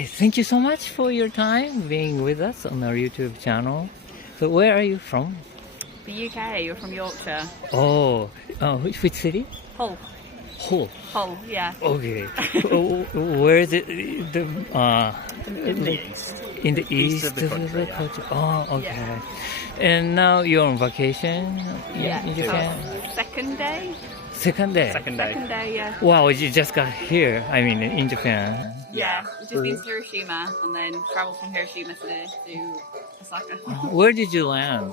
Okay, thank you so much for your time being with us on our YouTube channel. So where are you from? The UK, you're from Yorkshire. Oh, which city? Hull. Hull. Hull, yeah. Okay. Where is it? In the east. In the east of the country, yeah. Oh, okay. Yeah. And now you're on vacation in Japan? Second day? Second day? Second day. Second day, yeah. Wow, you just got here, I mean, in Japan. Yeah, we've just been to Hiroshima and then travelled from Hiroshima to Osaka. Where did you land?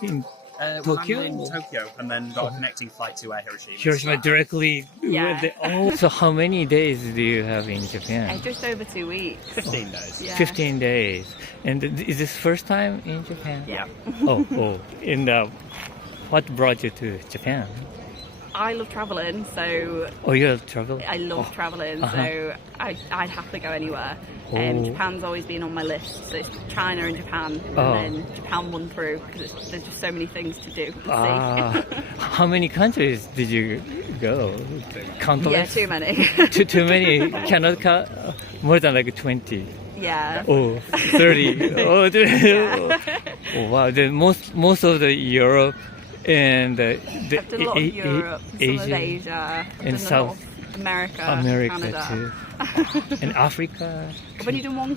In Tokyo? Tokyo? In Tokyo, and then got a connecting flight to Hiroshima. Hiroshima directly? Yeah. So how many days do you have in Japan? Just over 2 weeks. 15 days. Yeah. 15 days. And is this first time in Japan? Yeah. Oh. And what brought you to Japan? I love travelling, so Oh, you travel? I love travelling, so I'd happily go anywhere. Oh. Japan's always been on my list, so it's China and Japan, and then Japan won through because there's just so many things to do and see. How many countries did you go? Countless? Yeah, too many. Too many? Cannot count? More than like 20? Yeah. Oh, 30. Oh, oh, wow. Then most of the Europe and I've done a lot of Europe, some of Asia, and done South North America, Canada. too. And Africa. I've only done one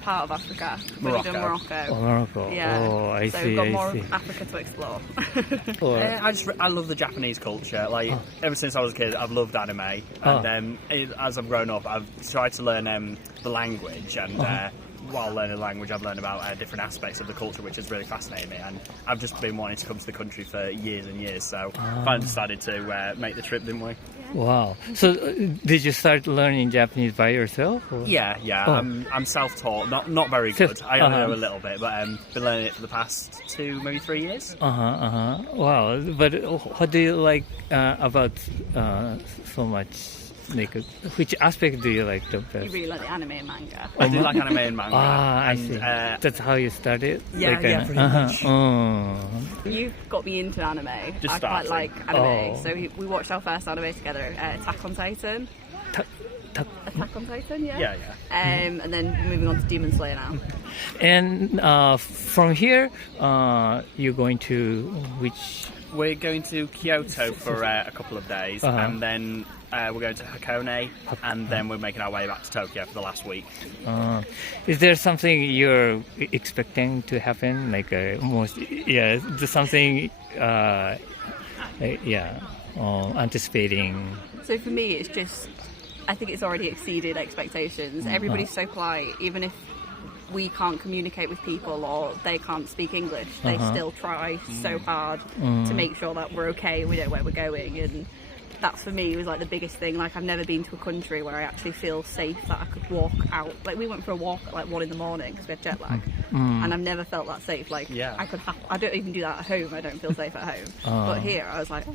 part of Africa. I've only done Morocco. Oh, Morocco. Yeah. Oh, I so see. we've got I more see. of Africa to explore. I love the Japanese culture. Like ever since I was a kid, I've loved anime, and as I've grown up, I've tried to learn the language and. While learning the language, I've learned about different aspects of the culture, which has really fascinated me. And I've just been wanting to come to the country for years and years. So finally decided to make the trip, didn't we? Wow. So did you start learning Japanese by yourself? Or? Yeah. I'm self-taught, not very good. I only know a little bit, but been learning it for the past 2, maybe 3 years. Wow. But what do you like about so much? Like, which aspect do you like the best? You really like the anime and manga. I do like anime and manga. I see. That's how you started? Yeah, pretty much. You got me into anime. Just I quite starting. like anime. So we watched our first anime together, Attack on Titan. Attack on Titan, yeah. Yeah. And then moving on to Demon Slayer now. And from here, you're going to which? We're going to Kyoto for a couple of days, and then we're going to Hakone, and then we're making our way back to Tokyo for the last week. Is there something you're expecting to happen? Like something, anticipating? So for me, it's just, I think it's already exceeded expectations. Everybody's so polite, even if we can't communicate with people or they can't speak English, they still try so hard to make sure that we're okay, we know where we're going, and that's for me was like the biggest thing. Like, I've never been to a country where I actually feel safe that I could walk out. Like, we went for a walk at like 1 a.m. because we had jet lag, and I've never felt that safe. Like, I don't even do that at home. I don't feel safe at home, but here I was like,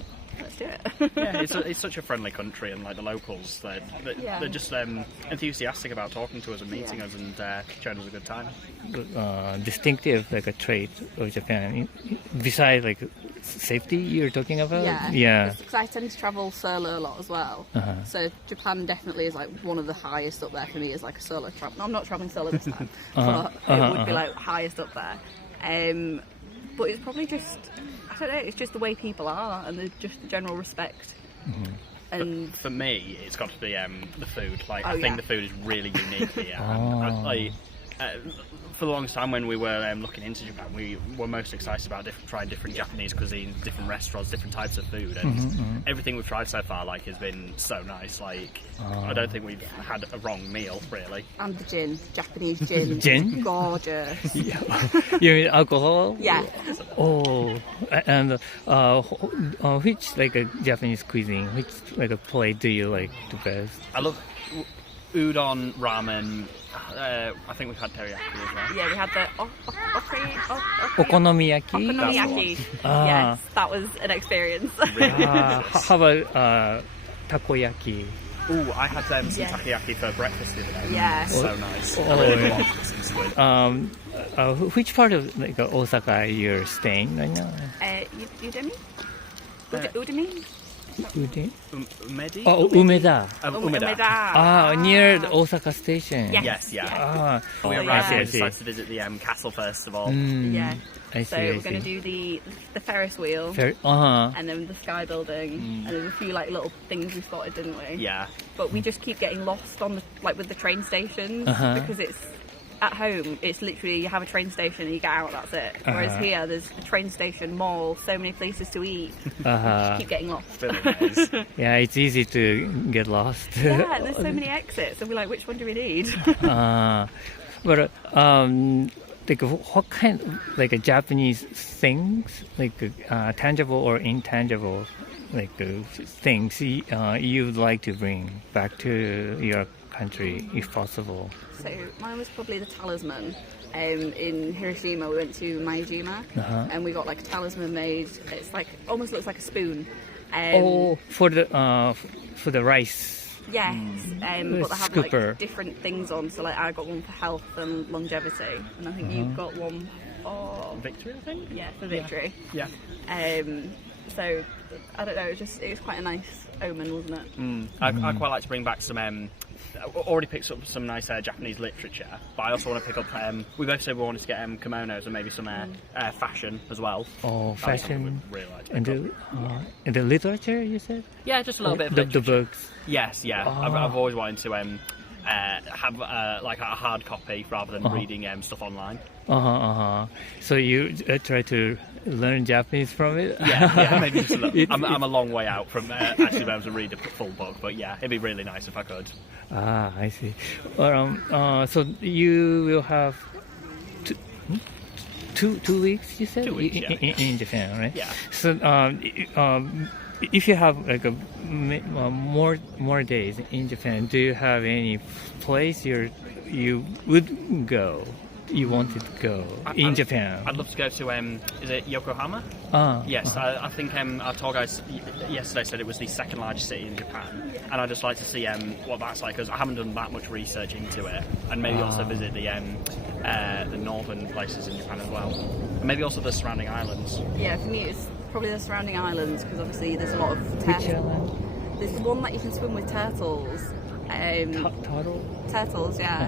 let's do it. Yeah, it's such a friendly country, and like the locals, they're just enthusiastic about talking to us and meeting us and showing us a good time. Distinctive, like a trait of Japan, besides like safety you're talking about. Yeah. Because I tend to travel solo a lot as well, so Japan definitely is like one of the highest up there for me as like a solo travel. No, I'm not traveling solo this time, but it would be like highest up there. But it's probably just, I don't know, it's just the way people are and just the general respect. And but for me, it's got to be the food. Like, I think the food is really unique here. For the longest time when we were looking into Japan, we were most excited about trying different Japanese cuisine, different restaurants, different types of food, and everything we've tried so far has been so nice. Like, I don't think we've had a wrong meal, really. And the gin, Japanese gin. Gin? Gorgeous. You mean alcohol? Yeah. Oh, and which like a Japanese cuisine, which like a plate do you like the best? I love udon, ramen. I think we've had teriyaki as well. Yeah, we had the Okonomiyaki. Okonomiyaki. Yes, that was an experience. How about takoyaki? Ooh, I had some takoyaki for breakfast the other day. Yeah. So nice. I really want some squid. Which part of like Osaka you're staying right now? Udemy? Udemy? Ude? Umedi? Oh, Umeda. Umeda. Near the Osaka station. Yes, yeah. Ah, We Oh, arrived yeah. and decided to visit the castle first of all. Yeah. I So see, I we're going to see. do the Ferris wheel. Uh-huh. And then the sky building, and there's a few like little things we spotted, didn't we? Yeah. But we just keep getting lost on with the train stations because it's at home. It's literally you have a train station and you get out. That's it. Whereas here, there's a train station, mall, so many places to eat. Just keep getting lost. Really nice. Yeah, it's easy to get lost. Yeah, there's so many exits, and we're like, which one do we need? But like what kind like Japanese things like tangible or intangible like things you'd like to bring back to your country if possible? So mine was probably the talisman. In Hiroshima, we went to Maijima, and we got like a talisman made. It's like almost looks like a spoon. For the rice. Yes, but they have Scooper. like different things on. So like I got one for health and longevity, and I think you got one for Victory, I think? yeah for victory. Yeah. So I don't know. It was quite a nice omen, wasn't it? I'd quite like to bring back some. Already picked up some nice Japanese literature, but I also want to pick up. We both said we wanted to get kimonos and maybe some fashion as well. Oh, That's something fashion. we'd really like to And pick up. the literature, you said? Yeah, just a little bit of the literature. books. Yes, yeah. I've always wanted to have like a hard copy rather than reading stuff online. So you try to learn Japanese from it? Yeah, maybe just a little. I'm a long way out from actually being able to read a full book, but yeah, it'd be really nice if I could. I see. So you will have two weeks, you said? 2 weeks, yeah. In Japan, right? Yeah. So if you have like more days in Japan, do you have any place you would go? You wanted to go in Japan? I'd love to go to, is it Yokohama? Yes, I think our tour guide yesterday said it was the second largest city in Japan, and I'd just like to see what that's like, because I haven't done that much research into it, and maybe also visit the northern places in Japan as well, and maybe also the surrounding islands. Yeah, for me it's probably the surrounding islands because obviously there's a lot of Which turtles. island? There's the one that you can swim with turtles. Turtle? Turtles, yeah.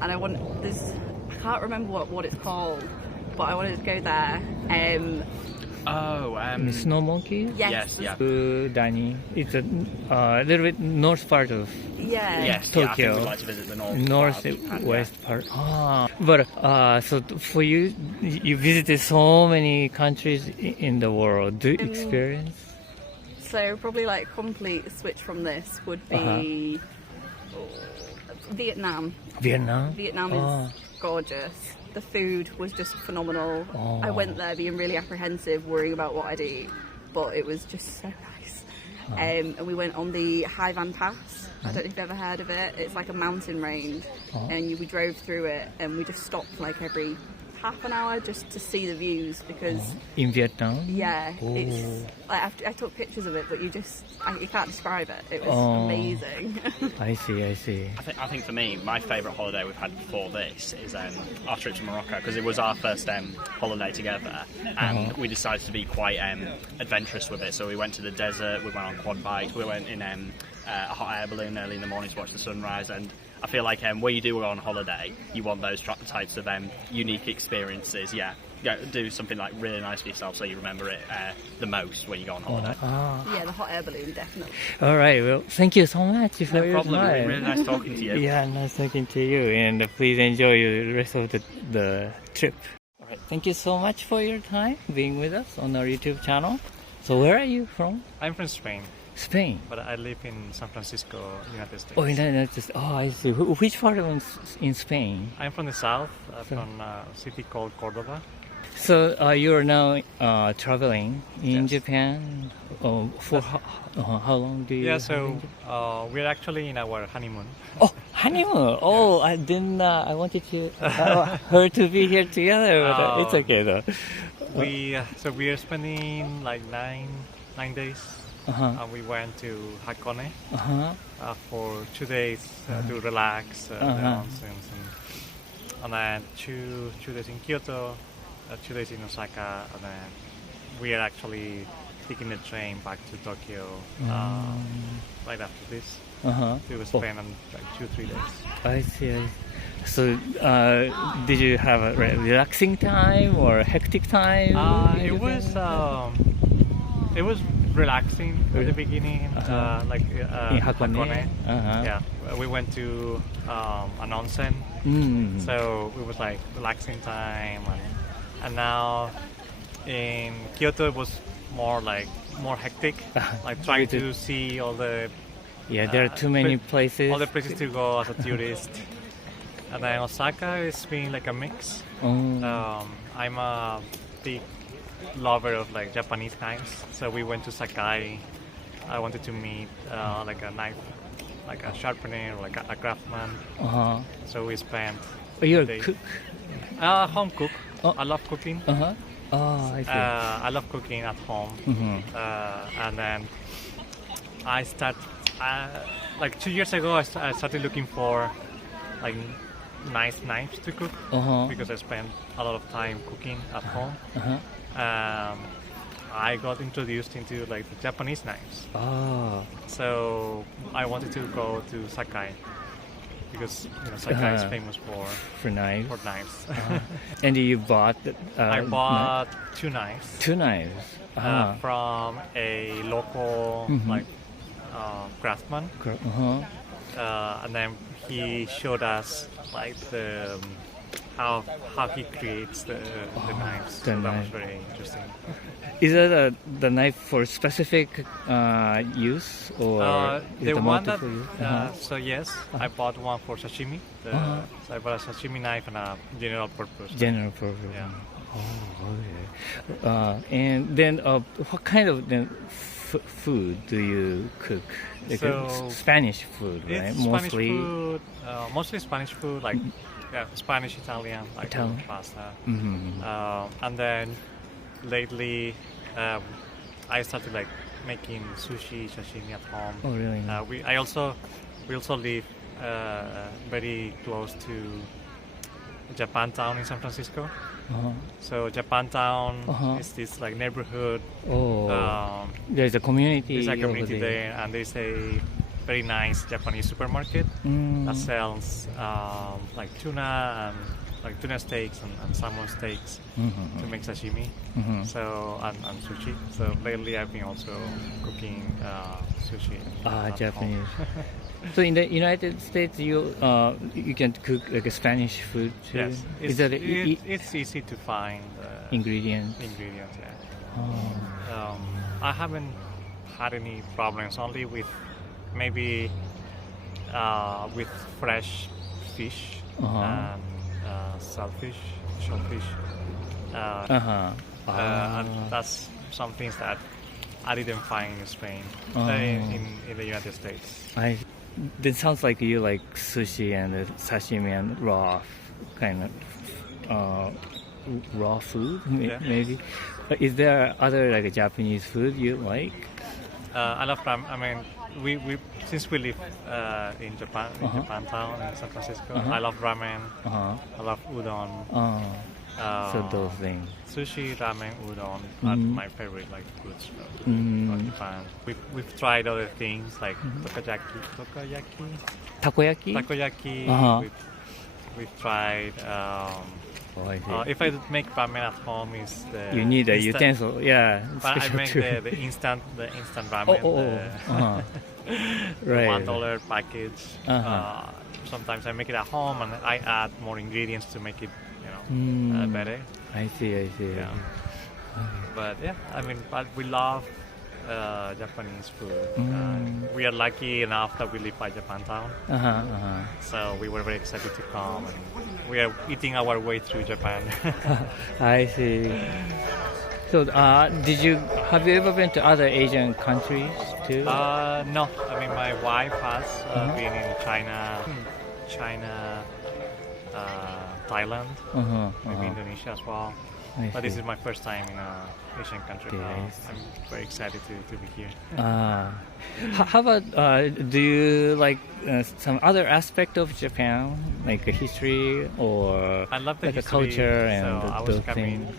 And I can't remember what it's called, but I wanted to go there. Snow monkeys? Yes. Yeah. Dani. It's a little bit north part of Yes, Tokyo. Yeah, I think we'd like to visit the northwest part. But so for you visited so many countries in the world. Do you experience? So probably like complete switch from this would be Vietnam. Vietnam? Vietnam is gorgeous. The food was just phenomenal. I went there being really apprehensive, worrying about what I'd eat, but it was just so nice. And we went on the Hai Van Pass. I don't know if you've ever heard of it. It's like a mountain range, and we drove through it, and we just stopped like every half an hour just to see the views because in Vietnam? yeah, it's like I took pictures of it, but you can't describe it. It was amazing. I see. I think for me, my favourite holiday we've had before this is our trip to Morocco, because it was our first holiday together, and we decided to be quite adventurous with it. So we went to the desert, we went on quad bikes, we went in a hot air balloon early in the morning to watch the sunrise, and I feel like when you do go on holiday, you want those types of unique experiences. Yeah, do something like really nice for yourself so you remember it the most when you go on holiday. Yeah, the hot air balloon, definitely. All right. Well, thank you so much for No your problem. time. Really nice talking to you. Yeah, nice talking to you. And please enjoy the rest of the trip. All right. Thank you so much for your time being with us on our YouTube channel. So where are you from? I'm from Spain, Spain. but I live in San Francisco, United States. I see. Which part in Spain? I'm from the south, from a city called Cordoba. So you're now traveling in Yes. Japan. For how long do you? Yeah, have so in we're actually in our honeymoon. Oh, honeymoon! Oh, I didn't. I wanted her to be here together, but it's okay though. We are spending like nine days. We went to Hakone for 2 days to relax the mountains, and then two days in Kyoto, 2 days in Osaka, and then we are actually taking the train back to Tokyo right after this. We will spend like 2-3 days. I see. So, did you have a relaxing time or hectic time? It was relaxing at the beginning, like in Hakone. Yeah, we went to an onsen, so it was like relaxing time, and now in Kyoto it was more hectic, like trying to see all the there are too many places. all the places to go as a tourist. And then Osaka is being like a mix. I'm a big lover of like Japanese knives, so we went to Sakai. I wanted to meet like a knife, like a sharpener or like a craftsman. So we spent. You're a days. cook. Home cook. Oh. I love cooking. I see. I love cooking at home. And then I like 2 years ago. I started looking for like nice knives to cook because I spent a lot of time cooking at home. I got introduced into like the Japanese knives. So I wanted to go to Sakai because Sakai is famous for knives. For knives. And you bought? I bought 2 knives. 2 knives. From a local like craftsman. And then he showed us like how he creates the knives. So that was very interesting. Is that the knife for specific use or is the it one that multiple use? so yes, I bought one for sashimi. So I bought a sashimi knife and a general purpose. General purpose. Yeah. And then what kind of food do you cook? Like Spanish food, right? It's Mostly. Spanish food, mostly Spanish food, like Spanish, Italian, like Italian. pasta. And then lately, I started like making sushi, sashimi at home. Oh, really? We also live very close to Japantown in San Francisco. So Japantown is this like neighborhood. There's a community. There's a community there, and there's a very nice Japanese supermarket that sells like tuna and like tuna steaks and salmon steaks to make sashimi. So and sushi. So lately I've been also cooking sushi. Japanese. So in the United States, you can cook like a Spanish food too. Yes, Is that it's easy to find ingredients? Yeah. I haven't had any problems. Only with maybe with fresh fish and shellfish. And that's some things that I didn't find in Spain, in the United States. That sounds like you like sushi and sashimi and raw kind of raw food, maybe. Is there other like Japanese food you like? I love ramen. I mean, we since we live in Japantown in San Francisco, I love ramen. I love udon. So those things. Sushi, ramen, udon are my favorite like foods from Japan. We've tried other things like takoyaki. We've tried. If I make ramen at home, is the you need a instant, utensil, But I make the instant ramen. Right. $1 package. Sometimes I make it at home and I add more ingredients to make it, better. I see. Yeah. But yeah, I mean, but we love Japanese food. We are lucky enough that we live by Japantown. So we were very excited to come, and we are eating our way through Japan. I see. So, have you ever been to other Asian countries too? No. I mean, my wife has been in China, Thailand, maybe Indonesia as well. But this is my first time in an Asian country. I'm very excited to be here. How about, do you like some other aspect of Japan, like a history or I love the like history, a culture and so I was those coming things?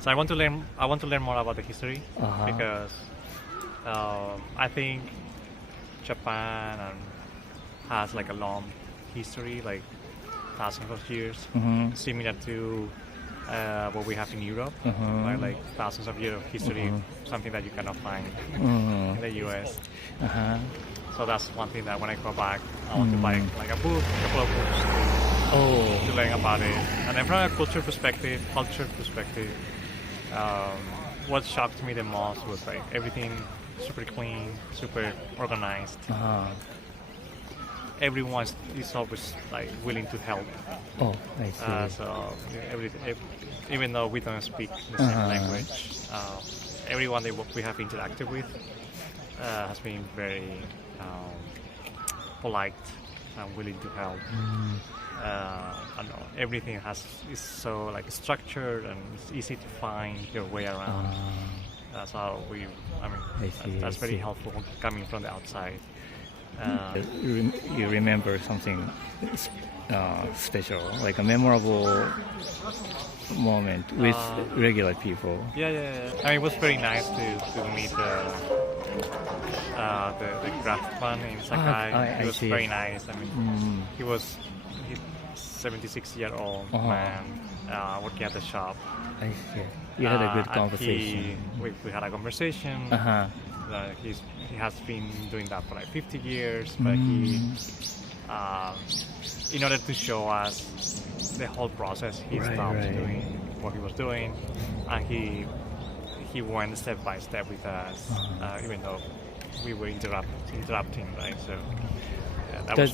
So I want to learn. I want to learn more about the history Uh-huh. because I think Japan has like a long history, like thousands of years, similar to what we have in Europe, right? Like thousands of years of history, something that you cannot find in the US. So that's one thing that when I go back, I want to buy like a book, a couple of books to learn about it. And then from a culture perspective, what shocked me the most was like everything super clean, super organized. Everyone is always like willing to help. Oh, I see. So even though we don't speak the same language, everyone that we have interacted with has been very polite and willing to help. I don't know, everything is so like structured and it's easy to find your way around. That's how that's very helpful coming from the outside. You remember something special, like a memorable moment with regular people? Yeah. I mean, it was very nice to meet the craftsman in Sakai. It was very nice. I mean, he's 76-year-old man working at the shop. I see. You had a good conversation. We had a conversation. He has been doing that for like 50 years, but he, in order to show us the whole process, he stopped doing what he was doing, and he went step by step with us, even though we were interrupting, right? So that was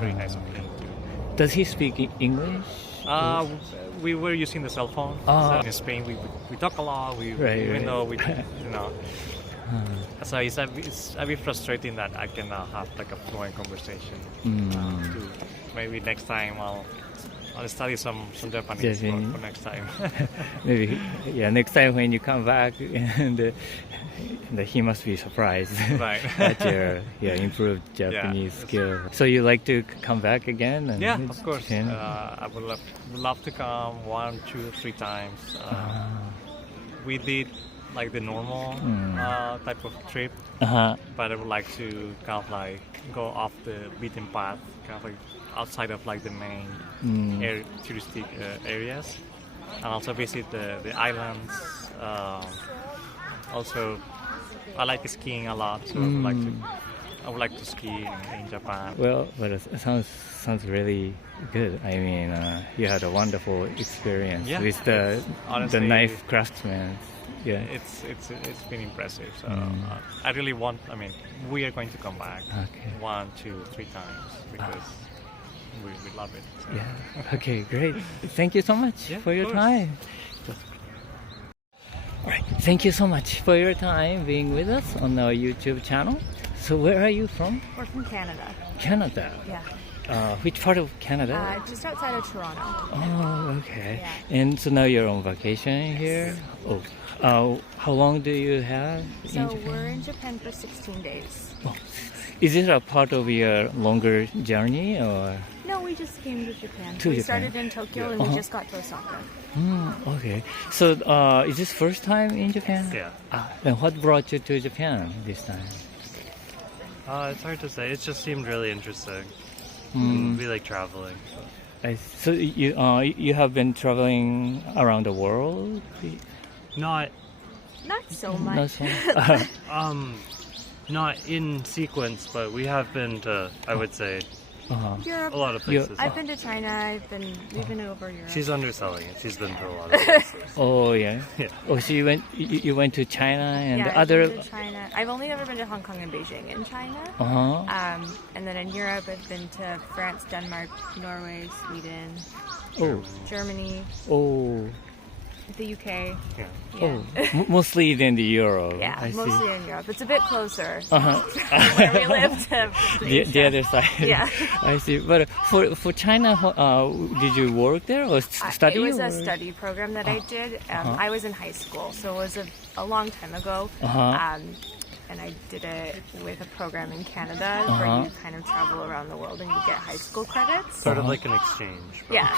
very nice of him too. Does he speak English? We were using the cell phone. So in Spain, we talk a lot. Even though we, so it's a bit frustrating that I cannot have like a fluent conversation. Maybe next time I'll study some Japanese for next time. Maybe next time when you come back, and he must be surprised at your improved Japanese skill. So you like to come back again? And of course. I would love to come 1, 2, 3 times. We did like the normal type of trip, but I would like to kind of like go off the beaten path, kind of like outside of like the main touristic areas, and also visit the islands. Also, I like skiing a lot, so I would like to ski in Japan. Well, but it sounds really good. I mean, you had a wonderful experience with the knife craftsman. Yeah, it's been impressive. So I really want. I mean, we are going to come back 1, 2, 3 times because we love it. So. Yeah. Okay, great. Thank you so much for your time. All right. Thank you so much for your time being with us on our YouTube channel. So where are you from? We're from Canada. Canada? Yeah. Which part of Canada? Just outside of Toronto. Oh, okay. And so now you're on vacation here? Yeah. How long do you have in Japan? We're in Japan for 16 days. Oh. Is it a part of your longer journey or? No, we just came to Japan. We started in Tokyo and we just got to Osaka. Okay. So is this first time in Japan? Yeah. Then what brought you to Japan this time? It's hard to say. It just seemed really interesting. We like traveling. So you have been traveling around the world? Not so much. not in sequence, but we have been to, I would say, Europe. a lot of places. I've been to China. We've been over Europe. She's underselling it. She's been to a lot of places. Oh yeah. Yeah. Oh, so you went to China and I've other. been to China. I've only ever been to Hong Kong and Beijing in China. And then in Europe, I've been to France, Denmark, Norway, Sweden, Germany. The UK. Oh, mostly in the Euro. Yeah, I mostly see. in Europe. It's a bit closer where we live to the other side. Yeah. I see. But for China, did you work there or study? It was a study program that I did. I was in high school, so it was a long time ago. and I did it with a program in Canada where you kind of travel around the world and you get high school credits. Sort of like an exchange. Yeah.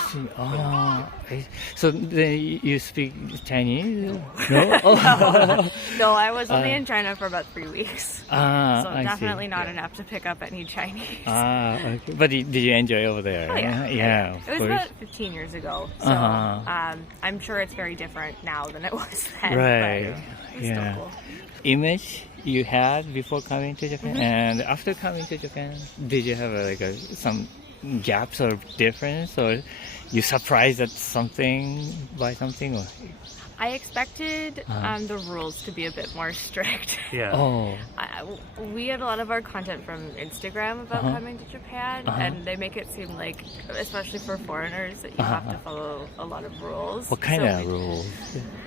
So then you speak Chinese? No? Oh. No, I was only in China for about 3 weeks. So I definitely see. not enough to pick up any Chinese. Okay. But did you enjoy over there? Oh, yeah. Yeah, of It was course. about 15 years ago, so I'm sure it's very different now than it was then. Right. But it's still cool. Image you had before coming to Japan and after coming to Japan, did you have some gaps or difference, or you surprised at something by something? Or? I expected the rules to be a bit more strict. Yeah. Oh. We had a lot of our content from Instagram about coming to Japan, and they make it seem like, especially for foreigners, that you have to follow a lot of rules. What kind of rules?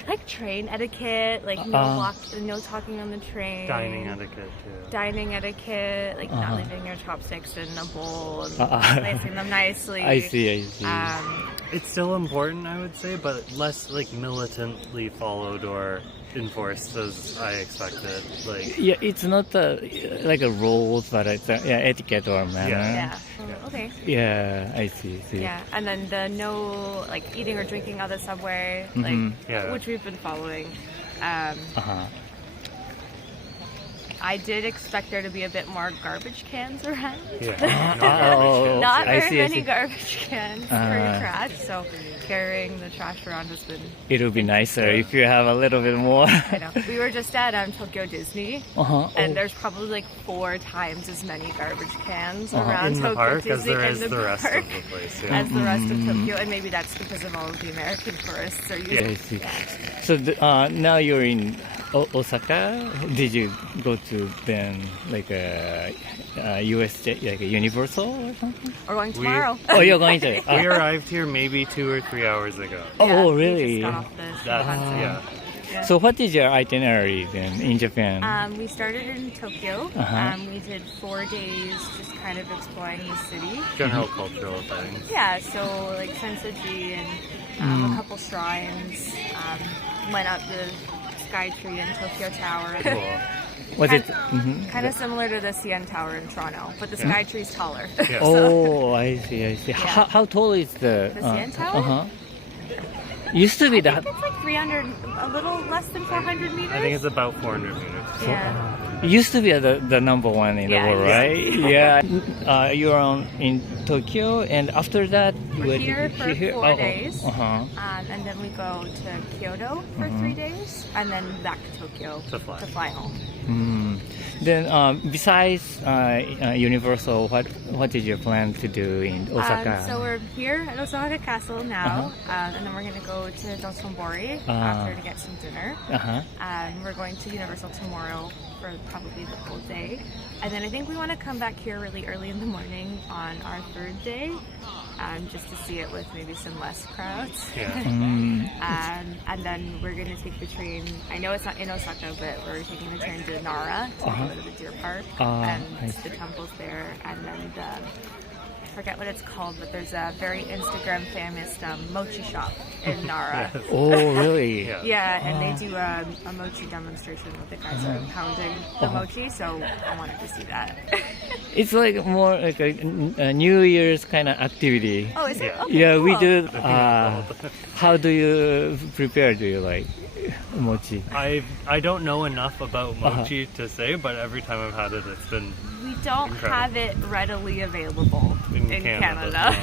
Like train etiquette, like no talking on the train. Dining etiquette too. Dining etiquette, like not leaving your chopsticks in a bowl and placing them nicely. I see. It's still important, I would say, but less like militantly followed or enforced as I expected. Like Yeah, it's not like a rules, but it's etiquette or manner. Yeah. Okay. Yeah, I see. Yeah, and then the no like eating or drinking on the subway, which we've been following. I did expect there to be a bit more garbage cans around. yeah. Not I very see. many garbage cans for your trash, so carrying the trash around has been... It'll be nicer if you have a little bit more. I know. We were just at Tokyo Disney, and there's probably like 4 times as many garbage cans around in Tokyo the park Disney as there is in the rest park of the place. as the rest of Tokyo, and maybe that's because of all of the American tourists are using I see. So now you're in Osaka. Did you go to then like a USJ, like a Universal or something? Or going tomorrow. Oh, you're going to. We arrived here maybe 2 or 3 hours ago. Oh, We really? just got off the That's, Shinkansen. yeah. So what is your itinerary then in Japan? We started in Tokyo. We did 4 days just kind of exploring the city. General cultural things. Yeah, so like Sensoji and a couple shrines. Went up the Sky Tree and Tokyo Tower. Cool. Was it? Kind of similar to the CN Tower in Toronto, but the Sky Tree's taller. Yeah. Oh, I see. How tall is the? The CN Tower? Used to be I that. think it's like 300, a little less than 400 meters. I think it's about 400 meters. Yeah. It used to be the number one in the world, right? Yeah. You're in Tokyo, and after that, We're here for 4 days. And And then we go to Kyoto for 3 days, and then back to Tokyo To fly. to fly home. Then, besides Universal, what did you plan to do in Osaka? So we're here at Osaka Castle now, and then we're going to go to Dosonbori after to get some dinner. We're going to Universal tomorrow for probably the whole day. And then I think we want to come back here really early in the morning on our 3rd day, just to see it with maybe some less crowds. Yeah. And then we're going to take the train. I know it's not in Osaka, but we're taking the train to Nara to go to the deer park and the temples there. And then I forget what it's called, but there's a very Instagram famous mochi shop in Nara. Yes. Oh, really? Yeah. Yeah, and they do a mochi demonstration with the guys are pounding the mochi, so I wanted to see that. It's like more like a New Year's kind of activity. Oh, is it? Yeah. Okay, Yeah, we cool. do. How do you prepare? Do you like mochi? I don't know enough about mochi to say, but every time I've had it, it's been We don't Incredible. have it readily available in Canada.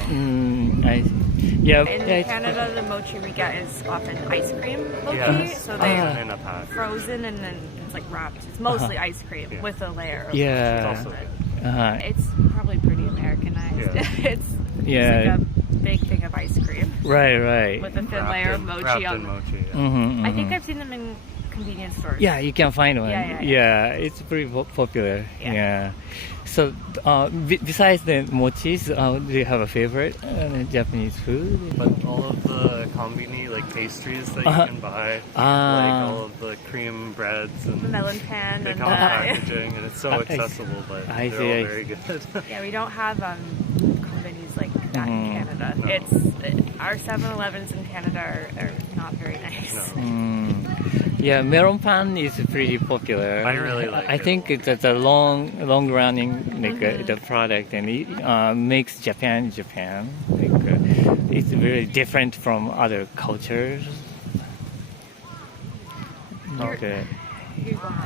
I see. Yeah. In Canada, the mochi we get is often ice cream mochi, Yes. so they're in a pack. frozen and then it's like wrapped. It's mostly ice cream with a layer of Yeah. mochi It's also on it. good. It's probably pretty Americanized. Yeah. It's Yeah. like a big thing of ice cream Right. with a thin layer of mochi wrapped on in them. mochi. Yeah. I think I've seen them in convenience stores. Yeah, you can find one. Yeah. It's pretty popular. Yeah. Yeah. So, besides the mochis, do you have a favorite Japanese food? But all of the kombini, like pastries that you can buy, like all of the cream breads and The melon pan they and come in packaging, and it's so accessible, but I they're see. all very good. yeah, we don't have companies like that in Canada. No. It's our 7-Elevens in Canada are not very nice. No. Yeah, melon pan is pretty popular. I really like I it. think it's a long running the product, and it makes Japan. It's very different from other cultures. Okay.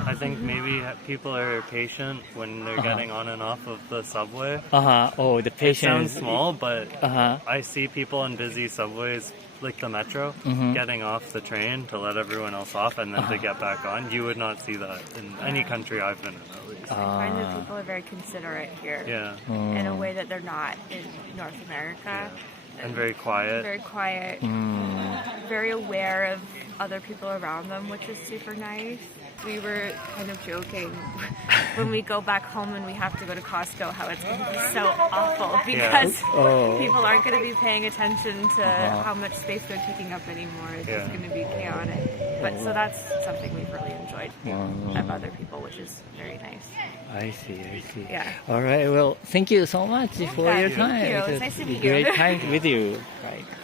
I think maybe people are patient when they're getting on and off of the subway. Oh, the It patience. sounds small, but Uh-huh. I see people on busy subways, like the metro, getting off the train to let everyone else off and then to get back on. You would not see that in any country I've been in, at least. I find that people are very considerate here Yeah, in a way that they're not in North America. and very quiet. Very quiet, very aware of other people around them, which is super nice. We were kind of joking when we go back home and we have to go to Costco how it's going to be so awful because people aren't going to be paying attention to how much space they're taking up anymore. It's just going to be chaotic. But so that's something we've really enjoyed of other people, which is very nice. I see. Yeah. All right. Well, thank you so much for your Thank time. you. It's was nice to meet great you. time with you. Right.